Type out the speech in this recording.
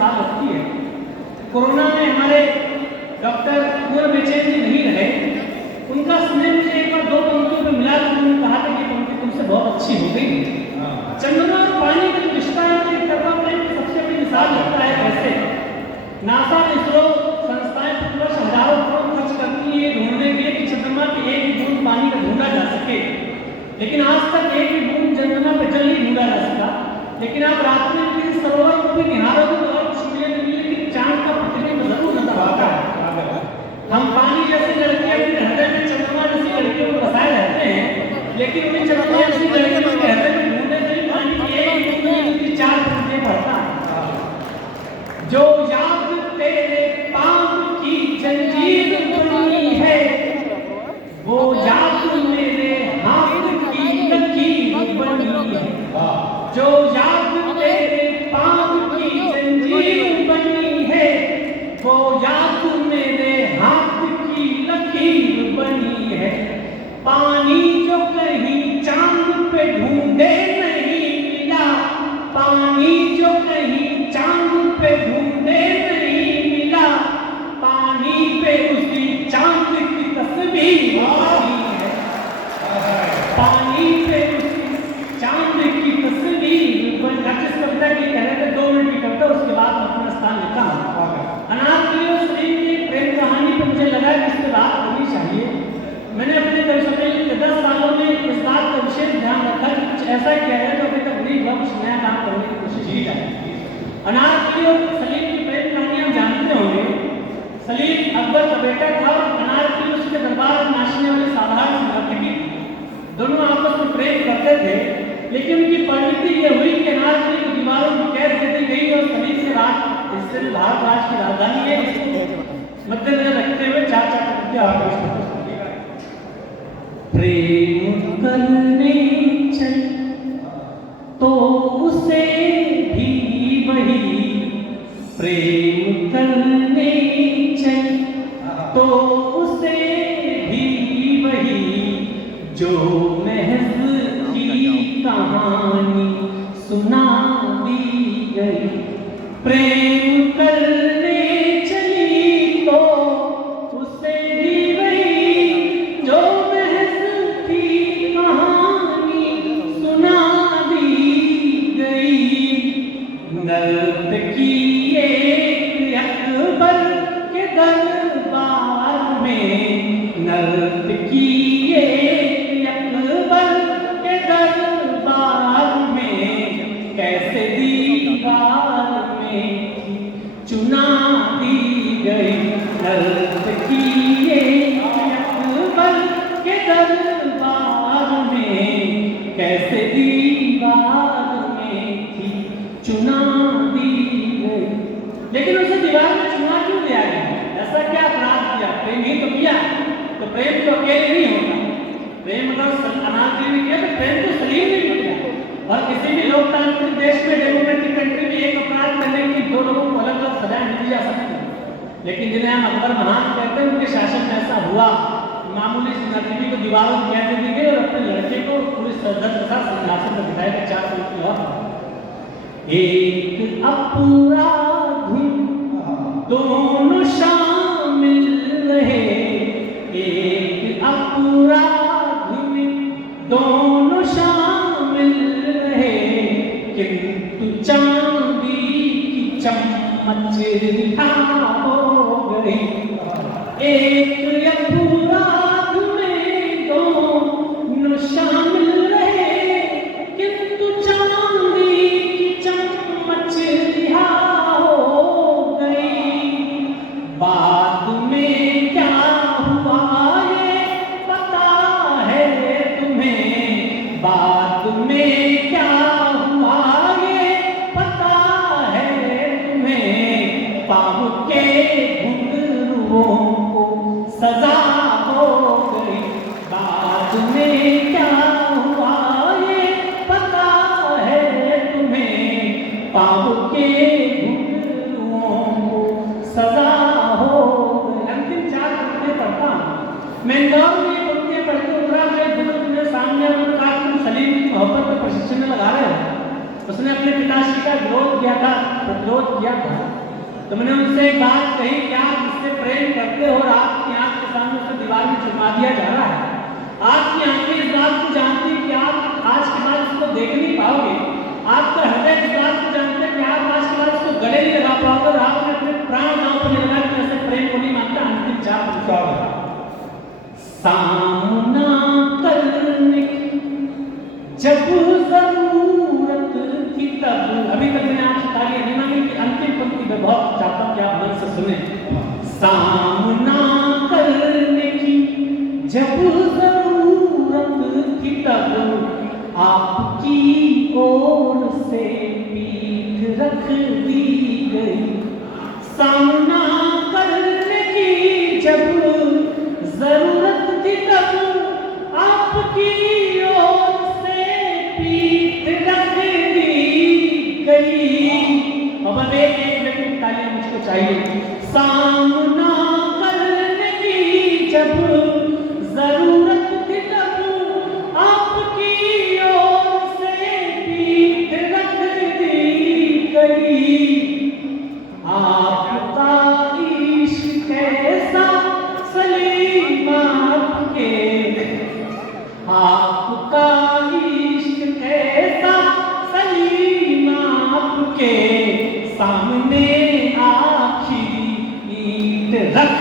मिसाल लगती है। कोरोना में हमारे डॉक्टर कुंवर बेचैन जी नहीं रहे, उनका स्नेह मुझे एक बार 2 पंक्तियों में मिला तो उन्होंने कहा था कि पंक्ति तुमसे बहुत अच्छी हो गई। चंद्रमा और पानी का जो रिश्ता है मुझे करवा प्रेम की सबसे बड़ी मिसाल लगता है। कैसे नासा, इसरो संस्थाएं प्रतिवर्ष हजारों करोड़ खर्च करती है ढूंढने के लिए कि चंद्रमा पे एक भी बूंद पानी का ढूंढा जा सके, लेकिन आज तक एक भी बूंद चंद्रमा पे जल नहीं ढूंढा जा सका। लेकिन आप रात में किसी सरोवर को भी निहारोगे तो और कुछ मिले नहीं, लेकिन चांद का प्रतिबिंब जरूर नजर आता है। हम पानी जैसे लड़के अपने हृदय में चंद्रमा जैसी लड़कियों को बसाए रहते हैं, लेकिन उन्हें चंद्रमा जैसी लड़कियों के हृदय में ढूंढने से भी पानी की एक बूंद की 4 प्रतिबिंब भरता है। जो याद तेरे पाँव की जंजीर बनी है, वो याद मेरे हाथ की लकीर बनी है। जो याद तेरे पाँव की जंजीर बनी है, वो याद मेरे हाथ की लकीर बनी है। पानी जो कहीं चांद पे ढूंढे नहीं मिला, पानी जो कहीं चांद पे ढूंढे नहीं मिला, पानी पे उसी चांद की तस्वीर बनी है। पानी पे उसी चांद की तस्वीर बनी। जिस कविता की कह रहे थे 2 मिनट की कविता, उसके बाद मैं अपना स्थान लेता हूँ। अनारकली और सलीम की प्रेम कहानी पे मुझे लगा कि इससे बात होनी चाहिए। मैंने अपने कविता के 10 सालों में इस बात का विशेष ध्यान रखा कि कुछ ऐसा किया है जो अभी तक नहीं हुआ, कुछ नया काम करने की कोशिश की जाए। अनारकली और सलीम की प्रेम कहानी हम जानते होंगे। सलीम अकबर का बेटा था और अनारकली उसके दरबार में नाचने वाले साधारण नर्तकी थी। दोनों आपस में प्रेम करते थे, लेकिन उनकी परिणति ये हुई कि अनारकली को दीवारों में कैद कर दी गई और सलीम से राज इससे भारत राज की राजधानी है इसको मद्देनजर रखते हुए 4 कृत्य प्रेम करने चल तो उसे भी वही, प्रेम करने चल तो उसे भी वही, जो महज की कहानी सुना दी गई। प्रेम करने चली तो उसे भी वही, जो महज की कहानी सुना दी गई। नर्तकी एक अकबर के दरबार में, नर्तकी एक अकबर के दरबार में, कैसे दीवार में चुना दी गई। नर्तकी एक अकबर के दरबार में, कैसे दीवार में थी चुना दी गई। लेकिन उसे दीवार में चुना क्यों दिया गया? ऐसा क्या अपराध किया? प्रेम ही तो किया, तो प्रेम तो अकेले नहीं होता। प्रेम अगर अनारकली ने किया तो प्रेम तो सलीम ने भी किया। और किसी भी लोकतांत्रिक देश में, डेमोक्रेटिक कंट्री में एक अपराध करने की 2 लोगों को अलग अलग सजाएं दी जा सकती है, लेकिन जिन्हें हम अकबर महान कहते हैं उनके शासन में ऐसा हुआ। मामूली सी नर्तकी को दीवारों में कैद दी गई और अपने लड़के को पूरी सरदर्द के साथ सिंहासन पर बिठाया गया। 4 पंक्ति और एक अपराध दोनों शामिल रहे, एक अपराध में दोनों शामिल रहे, किंतु चांदी की चम्मच रिहा हो गई। एक अपराध में दोनों शामिल रहे, किंतु चांदी की चम्मच रिहा हो गई। बाद में क्या हुआ ये पता है तुम्हें, बाद में क्या हुआ ये पता है तुम्हें, पाप के घुंघरुओं को सजा हो गई। बाद में क्या हुआ ये पता है तुम्हें, पाप के घुंघरुओं को सजा हो गई। अंतिम 4 पंक्तियां पढ़ता हूं मैं। इंदौर में ये पंक्तियां पढ़ के उतरा, मेरे सामने कहा तुम सलीम की मोहब्बत में प्रशिक्षण में लगा रहे हो। उसने अपने पिताश्री का विरोध किया था, प्रतिरोध किया था। तो मैंने उनसे एक बात कही कि आप इससे प्रेम करते हो और आपकी आंख के सामने उसे दीवार में छुपा दिया जा रहा है। आपकी आंखें इस बात को जानती हैं कि आप आज के बाद उसको देख नहीं पाओगे। आपका हृदय इस बात को जानते हैं कि आप आज के बाद उसको गले नहीं लगा पाओगे और आपने अपने प्राण दांव पर नहीं लगा कि ऐसे प्रेम को नहीं मानता। अंतिम चार पुरुषार्थ सामना करने जब जरूरत थी तब। अभी तक मैंने आपसे तालियां नहीं मांगी कि अंतिम पंक्ति में बहुत चाहता हूं कि आप मन से सुने। सामना करने की जब जरूरत थी तब आपकी ओर से पीठ रख दी गई। सामना करने की जब जरूरत थी तब आपकी ओर से पीठ रख दी गई। अब एक एक मिनट तालियां मुझको चाहिए। सामना करने की जब जरूरत थी तब आपकी ओर से पीठ रख दी गई। आपका इश्क कैसा सलीम आपके, आपका इश्क कैसा सलीम आपके सामने आखिरी ईंट रख